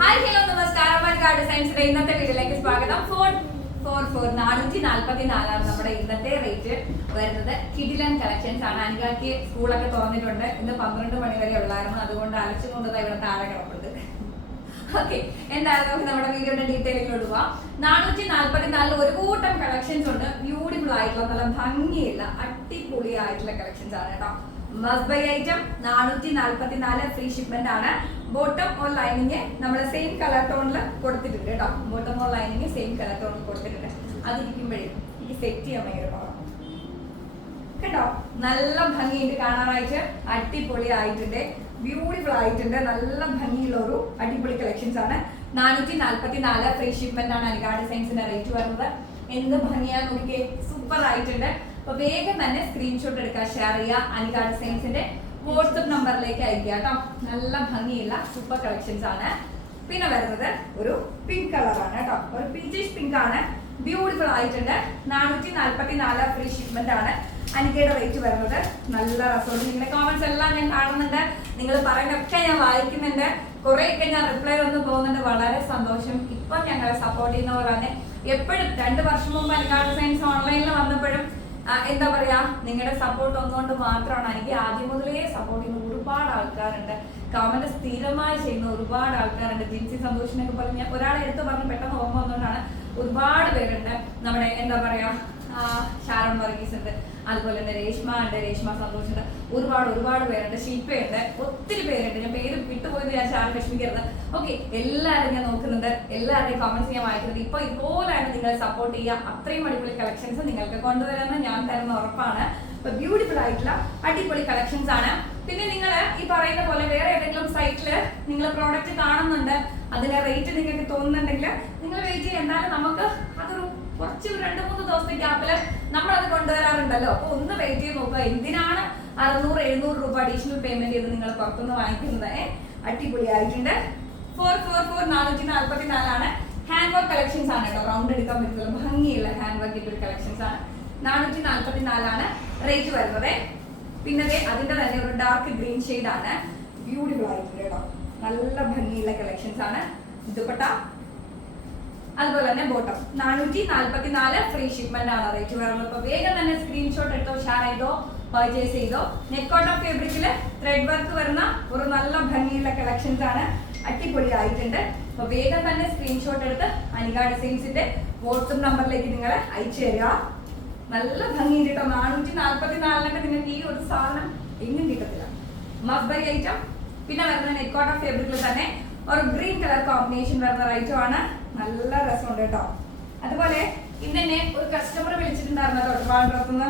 Hi hello നമസ്കാരം. മൻകാട് ഡിസൈൻസിന്റെ ഇന്നത്തെ വീഡിയോയിലേക്ക് സ്വാഗതം. 444 നമ്മുടെ ഇന്നത്തെ റേറ്റ് വരുന്നത്. കിഡിലൻ കളക്ഷൻസ് ആണ്. അനികാക്ക് സ്കൂളൊക്കെ തുറന്നിട്ടുണ്ട്. ഇന്ന് 12 മണി വരെ ഉള്ളായിരുന്നു. അതുകൊണ്ട് അലച്ചുകൊണ്ട് ഇവിടെ താഴെ കിടപ്പുണ്ട്. ഓക്കെ, എന്തായാലും നമ്മുടെ വീഡിയോയുടെ ഡീറ്റെയിലിലോട്ട് പോവാം. 444 ഒരു കൂട്ടം കളക്ഷൻസ് ഉണ്ട്. ബ്യൂട്ടിഫുൾ ആയിട്ടുള്ള നല്ല ഭംഗിയുള്ള അടിപൊളി ആയിട്ടുള്ള കളക്ഷൻസ് ആണ് കേട്ടോ. Must buy item 444 free shipment ആണ്. ബോട്ടം ഓർ ലൈനിങ് നമ്മൾ സെയിം കളർ ടോണിൽ കൊടുത്തിട്ടുണ്ട് കേട്ടോ. Bottom or lining same colour ടോണിൽ കൊടുത്തിട്ടുണ്ട്. അതിരിക്കുമ്പോഴേ എനിക്ക് സെറ്റ് ചെയ്യാൻ ഭയങ്കര പാടാണ് കേട്ടോ. നല്ല ഭംഗിയുണ്ട് കാണാനായിട്ട്. അടിപൊളി ആയിട്ടുണ്ട്, ബ്യൂട്ടിഫുൾ ആയിട്ടുണ്ട്. നല്ല ഭംഗിയുള്ള ഒരു അടിപൊളി കളക്ഷൻസ് ആണ്. 444 ഫ്രീ ഷിപ്മെന്റ് ആണ് അനികാ ഡിസൈൻസിന്റെ റേറ്റ് വരുന്നത്. എന്ത് ഭംഗിയാ നോക്കിയേ, സൂപ്പർ ആയിട്ടുണ്ട്. അപ്പൊ വേഗം തന്നെ സ്ക്രീൻഷോട്ട് എടുക്കുക, ഷെയർ ചെയ്യുക. അനികാ ഡിസൈൻസിന്റെ വാട്സ്ആപ്പ് നമ്പറിലേക്ക് അയക്കുക കേട്ടോ. നല്ല ഭംഗിയുള്ള സൂപ്പർ കളക്ഷൻസ് ആണ്. പിന്നെ വരുന്നത് ഒരു പിങ്ക് കളറാണ് കേട്ടോ. ഒരു പീച്ചിഷ് പിങ്ക് ആണ്. ബ്യൂട്ടിഫുൾ ആയിട്ടുണ്ട്. 444 ഫ്രീ ഷിപ്മെന്റ് ആണ്. അനികയുടെ റേറ്റ് വരുന്നത്. നല്ല രസമുണ്ട്. നിങ്ങളുടെ കോമന്റ്സ് എല്ലാം ഞാൻ കാണുന്നുണ്ട്. നിങ്ങൾ പറയുന്നതൊക്കെ ഞാൻ വായിക്കുന്നുണ്ട്. കുറെയൊക്കെ ഞാൻ റിപ്ലൈ വന്ന് പോകുന്നുണ്ട്. വളരെ സന്തോഷം. ഇപ്പൊ ഞങ്ങളെ സപ്പോർട്ട് ചെയ്യുന്നവരാണ്. എപ്പോഴും 2 വർഷം മുമ്പ് അനികാ ഡിസൈൻസ് ഓൺലൈനിൽ വന്നപ്പോഴും എന്താ പറയാ, നിങ്ങളുടെ സപ്പോർട്ട് ഒന്നുകൊണ്ട് മാത്രമാണ്. എനിക്ക് ആദ്യം മുതലേ സപ്പോർട്ട് ചെയ്യുന്ന ഒരുപാട് ആൾക്കാരുണ്ട്. കമന്റ് സ്ഥിരമായി ചെയ്യുന്ന ഒരുപാട് ആൾക്കാരുണ്ട്. ജിൻസി സന്തോഷിനൊക്കെ പറഞ്ഞ് ഒരാളെ എടുത്ത് പറഞ്ഞ് പെട്ടെന്ന് ഓർമ്മ വന്നുകൊണ്ടാണ്. ഒരുപാട് പേരുണ്ട്. നമ്മുടെ എന്താ പറയാ, ഷാരോൺ വർഗീസ് ഉണ്ട്, അതുപോലെ തന്നെ രേഷ്മ ഉണ്ട്, രേഷ്മ സന്തോഷ് ഉണ്ട്. ഒരുപാട് പേരുണ്ട്. ശില്പയുണ്ട്, ഒത്തിരി പേരുണ്ട്. ഞാൻ പേര് വിട്ടുപോയത് ഞാൻ ഷാരോൺ ലക്ഷ്മിക്കരുത്. ഓക്കെ, എല്ലാവരും ഞാൻ നോക്കുന്നുണ്ട്. എല്ലാവരുടെയും കമന്റ്സ് ഞാൻ വായിക്കുന്നത്. ഇപ്പൊ ഇതുപോലെയാണ് നിങ്ങൾ സപ്പോർട്ട് ചെയ്യുക. അത്രയും അടിപൊളി കളക്ഷൻസ് നിങ്ങൾക്ക് കൊണ്ടുവരാമെന്ന് ഞാൻ തരുന്ന ഉറപ്പാണ്. അപ്പൊ ബ്യൂട്ടിഫുൾ ആയിട്ടുള്ള അടിപൊളി കളക്ഷൻസ് ആണ്. പിന്നെ നിങ്ങൾ ഈ പറയുന്ന പോലെ വേറെ ഏതെങ്കിലും സൈറ്റില് നിങ്ങൾ പ്രോഡക്റ്റ് കാണുന്നുണ്ട്, അതിന്റെ റേറ്റ് നിങ്ങൾക്ക് തോന്നുന്നുണ്ടെങ്കിൽ നിങ്ങൾ വെയിറ്റ് ചെയ്യുക. എന്തായാലും നമുക്ക് അതൊരു കുറച്ച് 2-3 ദിവസത്തെ ഗ്യാപ്പില് നമ്മളത് കൊണ്ടുവരാറുണ്ടല്ലോ. അപ്പൊ ഒന്ന് വെയിറ്റ് ചെയ്ത് നോക്കുക. എന്തിനാണ് 600-700 രൂപ അഡീഷണൽ പേയ്മെന്റ് ചെയ്ത് നിങ്ങൾ പുറത്തുനിന്ന് വാങ്ങിക്കുന്നത്? അടിപൊളി ആയിട്ടുണ്ട്. 444 ആണ്. ഹാൻഡ് വർക്ക് കളക്ഷൻസ് ആണ് കേട്ടോ. റൗണ്ട് എടുക്കാൻ പറ്റുന്നത് ഭംഗിയുള്ള ഹാൻഡ് വർക്കിന്റെ ഒരു കളക്ഷൻസ് ആണ്. 444 ആണ് റേറ്റ് വരുന്നത്. പിന്നെ അതിന്റെ തന്നെ ഒരു ഡാർക്ക് ഗ്രീൻ ഷെയ്ഡ് ആണ്. ബ്യൂട്ടിഫുൾ ആയിട്ടുണ്ട് കേട്ടോ. നല്ല ഭംഗിയുള്ള കളക്ഷൻസ് ആണ്. ദുപ്പട്ട അതുപോലെ തന്നെ ബോട്ടം. 444 ഫ്രീ ഷിപ്മെന്റ് ആണ് റേറ്റ് വരുന്നത്. അപ്പൊ വേഗം തന്നെ സ്ക്രീൻഷോട്ട് എടുത്തോ, ഷെയർ ചെയ്തോ, പർച്ചേസ് ചെയ്തോ. നെക്ക് കോട്ടൺ ഫാബ്രിക്കില് ത്രെഡ് വർക്ക് വരുന്ന ഒരു നല്ല ഭംഗിയുള്ള കളക്ഷൻസ് ആണ്. അടിപൊളി ആയിട്ടുണ്ട്. അപ്പൊ വേഗം തന്നെ സ്ക്രീൻഷോട്ട് എടുത്ത് അനികാ ഡിസൈൻസിന്റെ വാട്സ്ആപ്പ് നമ്പറിലേക്ക് നിങ്ങൾ അയച്ചു തരിക. നല്ല ഭംഗിയുണ്ട് കേട്ടോ. 444 നിങ്ങൾക്ക് ഈ ഒരു സാധനം എങ്ങും കിട്ടത്തില്ല. Must buy item. പിന്നെ വരുന്ന നെക്ക് കോട്ടൺ ഫാബ്രിക്കിൽ തന്നെ ഒരു ഗ്രീൻ കളർ കോമ്പിനേഷൻ വരുന്ന ഐറ്റം ആണ്. നല്ല രസമുണ്ട് കേട്ടോ. അതുപോലെ ഇന്നെ ഒരു കസ്റ്റമർ വിളിച്ചിട്ടുണ്ടായിരുന്നല്ലോ ട്രിവാൻഡ്രത്തുനിന്ന്.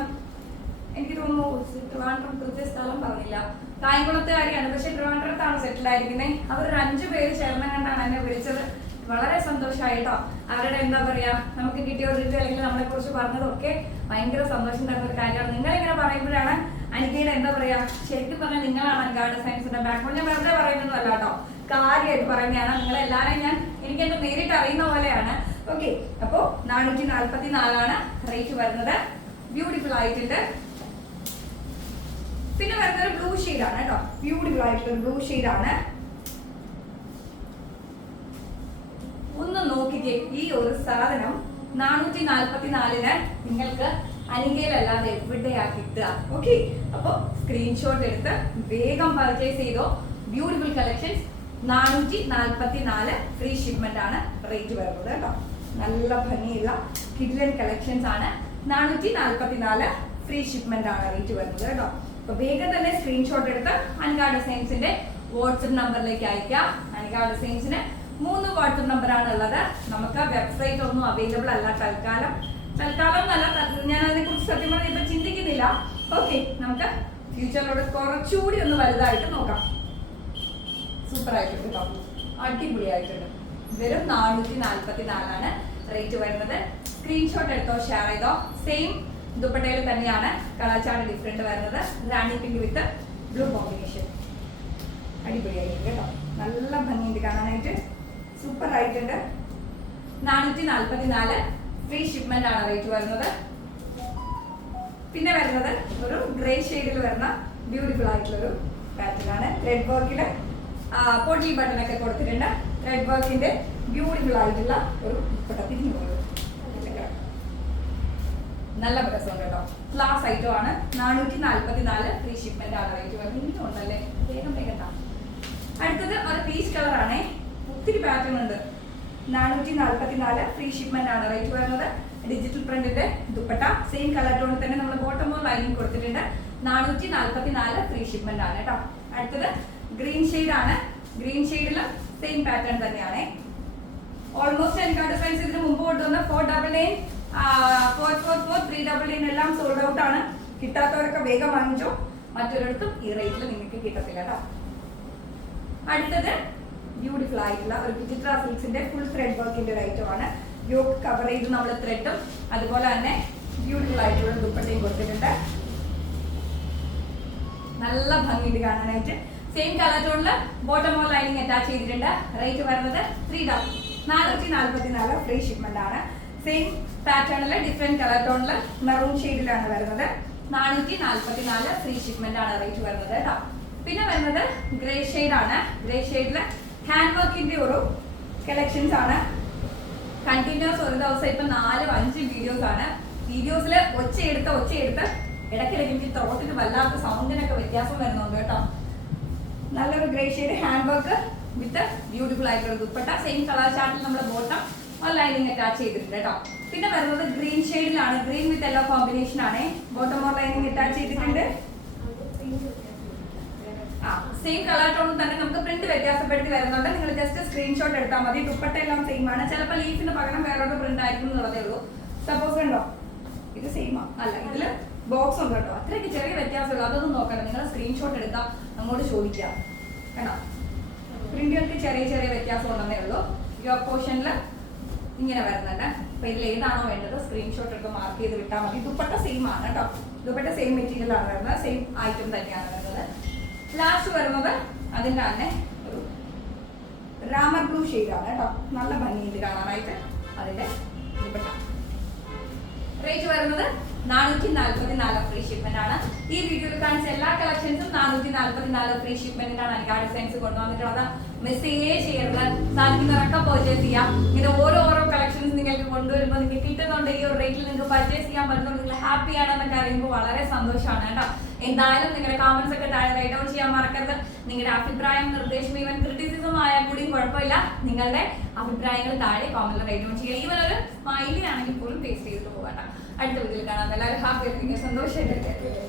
എനിക്ക് തോന്നുന്നു ട്രിവാൻഡ്രം കൃത്യ സ്ഥലം പറഞ്ഞില്ല, കായംകുളത്തുകാരിയാണ്. പക്ഷെ ട്രിവാൻഡ്രത്താണ് സെറ്റിൽ ആയിരിക്കുന്നത്. അവർ 5 പേര് ചേർന്ന് കണ്ടാണ് എന്നെ വിളിച്ചത്. വളരെ സന്തോഷമായി കേട്ടോ. അവരുടെ എന്താ പറയാ, നമുക്ക് കിട്ടിയ ഒരു അല്ലെങ്കിൽ നമ്മളെ കുറിച്ച് പറഞ്ഞതൊക്കെ ഭയങ്കര സന്തോഷം തരുന്ന ഒരു കാര്യമാണ്. നിങ്ങൾ ഇങ്ങനെ പറയുമ്പോഴാണ് എനിക്കിടെ എന്താ പറയാ, ശരിക്കും പറഞ്ഞാൽ നിങ്ങളാണ് അനികാ ഡിസൈൻസിന്റെ ബാക്ക്ബോൺ. ഞാൻ വെറുതെ പറയുന്നതല്ല കേട്ടോ, കാര്യമായിട്ട് പറയുന്നതാണ്. നിങ്ങളെല്ലാവരെയും ഞാൻ എനിക്കെന്ത് നേരിട്ട് അറിയുന്ന പോലെയാണ്. ഓക്കെ, അപ്പോ 444 ആണ് റേറ്റ് വരുന്നത്. ബ്യൂട്ടിഫുൾ ആയിട്ടുണ്ട്. പിന്നെ വരുന്നത് ബ്ലൂ ഷെയ്ഡ് ആണ് കേട്ടോ. ബ്യൂട്ടിഫുൾ ആയിട്ടുള്ള ബ്ലൂ ഷെയ്ഡ് ആണ്. ഒന്ന് നോക്കിക്കേ, ഈ ഒരു സാധനം 444 നിങ്ങൾക്ക് അനികയിലല്ലാതെ എവിടെയാ കിട്ടുക? ഓക്കെ, അപ്പൊ സ്ക്രീൻഷോട്ട് എടുത്ത് വേഗം പർച്ചേസ് ചെയ്തോ. Beautiful collections. 444 ഫ്രീ ഷിപ്മെന്റ് ആണ് റേറ്റ് വരുന്നത് കേട്ടോ. നല്ല ഭംഗിയുള്ള കിഡിലൻ കളക്ഷൻസ് ആണ്. 444 ഫ്രീ ഷിപ്മെന്റ് ആണ് റേറ്റ് വരുന്നത് കേട്ടോ. അപ്പൊ വേഗം തന്നെ സ്ക്രീൻഷോട്ട് എടുത്ത് അനികാ ഡിസൈൻസിന്റെ വാട്സ്ആപ്പ് നമ്പറിലേക്ക് അയക്കാം. അനികാ ഡിസൈൻസിന് 3 വാട്സ്ആപ്പ് നമ്പർ ആണ് ഉള്ളത്. നമുക്ക് വെബ്സൈറ്റ് ഒന്നും അവൈലബിൾ അല്ല തൽക്കാലം. നല്ല ഞാൻ അതിനെ കുറിച്ച് സത്യം പറഞ്ഞാൽ ഇപ്പൊ ചിന്തിക്കുന്നില്ല. ഓക്കെ, നമുക്ക് ഫ്യൂച്ചറിലൂടെ കുറച്ചുകൂടി ഒന്ന് വലുതായിട്ട് നോക്കാം. സൂപ്പർ ആയിട്ടുണ്ട് കേട്ടോ. അടിപൊളി ആയിട്ടുണ്ട്. വെറും 444 ആണ് റേറ്റ് വരുന്നത്. സ്ക്രീൻഷോട്ട് എടുത്തോ, ഷെയർ ചെയ്തോ. സെയിം ദുപ്പട്ടയിൽ തന്നെയാണ് കളർ ചാർട്ട് ഡിഫറെന്റ് വരുന്നത്. റാണി പിങ്ക് വിത്ത് ബ്ലൂ കോമ്പിനേഷൻ. അടിപൊളിയായിട്ടുണ്ട് കേട്ടോ. നല്ല ഭംഗിയുണ്ട് കാണാനായിട്ട്. സൂപ്പർ ആയിട്ടുണ്ട്. 444 ഫ്രീ ഷിപ്മെന്റ് ആണ് റേറ്റ് വരുന്നത്. പിന്നെ വരുന്നത് ഒരു ഗ്രേ ഷെയ്ഡിൽ വരുന്ന ബ്യൂട്ടിഫുൾ ആയിട്ടുള്ളൊരു പാറ്റേൺ ആണ്. ത്രെഡ് വർക്കില് പോട്ടി ബട്ടൺ ഒക്കെ കൊടുത്തിട്ടുണ്ട്. ത്രെഡ് വർക്കിന്റെ ബ്യൂട്ടിഫുൾ ആയിട്ടുള്ള ഒരു തിരിഞ്ഞു പോകുന്നത് നല്ല രസമുണ്ട് കേട്ടോ. ക്ലാസ് ഐറ്റം ആണ്. 444 ഫ്രീ ഷിപ്മെന്റ് ആണ് റേറ്റ് വരുന്നത്. ഇനിയും ഉണ്ടല്ലേ, വേഗം വേഗം. അടുത്തത് ഒരു പീച്ച് കളർ ആണേ, ഒത്തിരി പാറ്റേൺ ഉണ്ട്. 444 ഫ്രീ ഷിപ്മെന്റ് ആണ് റേറ്റ് വരുന്നത്. ഡിജിറ്റൽ പ്രിന്റിന്റെ ദുപ്പട്ട സെയിം കളർ ടോണിൽ തന്നെ നമ്മൾ ബോട്ടമോ ലൈനിങ് കൊടുത്തിട്ടുണ്ട്. 444 ഫ്രീ ഷിപ്മെന്റ് ആണ് കേട്ടോ. അടുത്തത് ഗ്രീൻ ഷെയ്ഡ് ആണ്. ഗ്രീൻ ഷെയ്ഡിലും സെയിം പാറ്റേൺ തന്നെയാണ്. ഓൾമോസ്റ്റ് എനിക്ക് സൈസ് ഇതിന് മുമ്പ് കൊണ്ടുവന്ന 499 444 399 എല്ലാം സോൾഡ് ഔട്ട് ആണ്. കിട്ടാത്തവരൊക്കെ വേഗം വാങ്ങിച്ചോ, മറ്റൊരിടത്തും ഈ റേറ്റിൽ നിങ്ങൾക്ക് കിട്ടത്തില്ല കേട്ടോ. അടുത്തത് ബ്യൂട്ടിഫുൾ ആയിട്ടുള്ള ഒരു വിചിത്ര സിൽക്സിന്റെ ഫുൾ ത്രെഡ് വർക്കിന്റെ ഒരു ഐറ്റം ആണ്. യോക്ക് കവർ ചെയ്ത് നമ്മൾ ത്രെഡും അതുപോലെ തന്നെ ബ്യൂട്ടിഫുൾ ആയിട്ടുള്ള ദുപ്പട്ടയും കൊടുത്തിട്ടുണ്ട്. നല്ല ഭംഗിയുണ്ട് കാണാനായിട്ട്. സെയിം കളർ ടോണില് ബോട്ടമോ ലൈനിങ് അറ്റാച്ച് ചെയ്തിട്ടുണ്ട്. റേറ്റ് വരുന്നത് 444 ഫ്രീ ഷിപ്മെന്റ് ആണ്. സെയിം പാറ്റേണില് ഡിഫറെന്റ് കളർ ടോണില് മെറൂൺ ഷെയ്ഡിലാണ് വരുന്നത്. 444 ഫ്രീ ഷിപ്മെന്റ് ആണ് റേറ്റ് വരുന്നത് കേട്ടോ. പിന്നെ വരുന്നത് ഗ്രേ ഷെയ്ഡ് ആണ്. ഗ്രേ ഷെയ്ഡില് ഹാൻഡ് വർക്കിന്റെ ഒരു കളക്ഷൻസ് ആണ്. കണ്ടിന്യൂസ് ഒരു ദിവസം ഇപ്പൊ 4-5 വീഡിയോസ് ആണ്. വീഡിയോസിൽ ഒച്ചയെടുത്ത് ഇടയ്ക്കിടയ്ക്ക് എനിക്ക് ത്രോട്ടിന് വല്ലാത്ത സൗണ്ടിനൊക്കെ വ്യത്യാസം വരുന്നുണ്ട് കേട്ടോ. നല്ലൊരു grey shade hand work with beautiful ആയിട്ടുള്ള ദുപ്പട്ട. സെയിം കളർ ചാർട്ടിൽ നമ്മൾ ബോട്ടം ലൈനിങ് അറ്റാച്ച് ചെയ്തിട്ടുണ്ട് കേട്ടോ. പിന്നെ വരുന്നത് ഗ്രീൻ ഷെയ്ഡിലാണ്. ഗ്രീൻ വിത്ത് യെല്ലോ കോമ്പിനേഷൻ ആണ്. ബോട്ടം ലൈനിങ് അറ്റാച്ച് ചെയ്തിട്ടുണ്ട്. സെയിം കളർ ടോണിൽ തന്നെ നമുക്ക് പ്രിന്റ് വ്യത്യാസപ്പെടുത്തി വരുന്നുണ്ട്. നിങ്ങൾ ജസ്റ്റ് സ്ക്രീൻഷോട്ട് എടുത്താൽ മതി. ദുപ്പട്ട എല്ലാം സെയിം ആണ്. ചിലപ്പോൾ ലീഫിന് പകരം വേറൊരു പ്രിന്റ് ആയിരിക്കും എന്നുള്ളതേ ഉള്ളൂ. സപ്പോസ് ഉണ്ടോ, ഇത് സെയിം അല്ല, ഇതില് ബോക്സ് ഉണ്ട് കേട്ടോ. അത്രയ്ക്ക് ചെറിയ വ്യത്യാസമുള്ളൂ. അതൊന്നും നോക്കണം. നിങ്ങൾ സ്ക്രീൻഷോട്ട് എടുക്കാം, അങ്ങോട്ട് ചോദിക്കാം കേട്ടോ. പ്രിന്റുകൾക്ക് ചെറിയ ചെറിയ വ്യത്യാസം ഉണ്ടെന്നേ ഉള്ളൂ. യോക്ക് പോർഷനിൽ ഇങ്ങനെ വരുന്നുണ്ട്. അപ്പൊ ഇതിൽ ഏതാണോ വേണ്ടത് സ്ക്രീൻഷോട്ട് എടുത്ത് മാർക്ക് ചെയ്ത് വിട്ടാൽ മതി. ദുപ്പട്ട സെയിം ആണ് കേട്ടോ. ദുപ്പട്ട സെയിം മെറ്റീരിയൽ ആണ് വരുന്നത്. സെയിം ഐറ്റം തന്നെയാണ് വരുന്നത്. ലാസ്റ്റ് വരുന്നത് അതിൻ്റെ തന്നെ ഒരു രാമർ ബ്ലൂ ഷെയ്ഡാണ് കേട്ടോ. നല്ല ഭംഗിയുണ്ട് കാണാനായിട്ട്. അതിന്റെ ദുപ്പട്ട റേറ്റ് വരുന്നത് 444 ഫ്രീ ഷിപ്മെന്റ് ആണ്. ഈ വീഡിയോയിൽ കാണിച്ച എല്ലാ കളക്ഷൻസും 444 ഫ്രീ ഷിപ്മെന്റിനാണ് അനിക ഡിസൈൻസ് കൊണ്ടുവന്നിട്ടുള്ളത്. മെസ്സേജ് ചെയ്യരുത്, സാധിക്കുന്നവരൊക്കെ പർച്ചേസ് ചെയ്യാം. ഇങ്ങനെ ഓരോ കളക്ഷൻസ് നിങ്ങൾക്ക് കൊണ്ടുവരുമ്പോൾ നിങ്ങൾക്ക് കിട്ടുന്നുണ്ട്. ഈ ഒരു റേറ്റിൽ നിങ്ങൾക്ക് പർച്ചേസ് ചെയ്യാൻ പറ്റുന്നുണ്ട്. നിങ്ങൾ ഹാപ്പി ആണെന്നൊക്കെ അറിയുമ്പോൾ വളരെ സന്തോഷമാണ് കേട്ടോ. എന്തായാലും നിങ്ങളുടെ കമന്റ്സ് ഒക്കെ താഴെ റൈറ്റ് ഔട്ട് ചെയ്യാൻ മറക്കരുത്. നിങ്ങളുടെ അഭിപ്രായം, നിർദ്ദേശം, ഈവൻ ക്രിറ്റിസിസം ആയാൽ കൂടിയും കുഴപ്പമില്ല. നിങ്ങളുടെ അഭിപ്രായങ്ങൾ താഴെ കമന്റിൽ റൈറ്റ് ഔട്ട് ചെയ്യുക. ഈവൻ ഒരു സ്മൈലി ആണെങ്കിൽ പോലും പേസ്റ്റ് ചെയ്തിട്ട് പോകട്ടെ. അടുത്ത വീഡിയോയിൽ കാണാം. എല്ലാവരും ഹാപ്പി ആയിരിക്കും, സന്തോഷമായിട്ട്.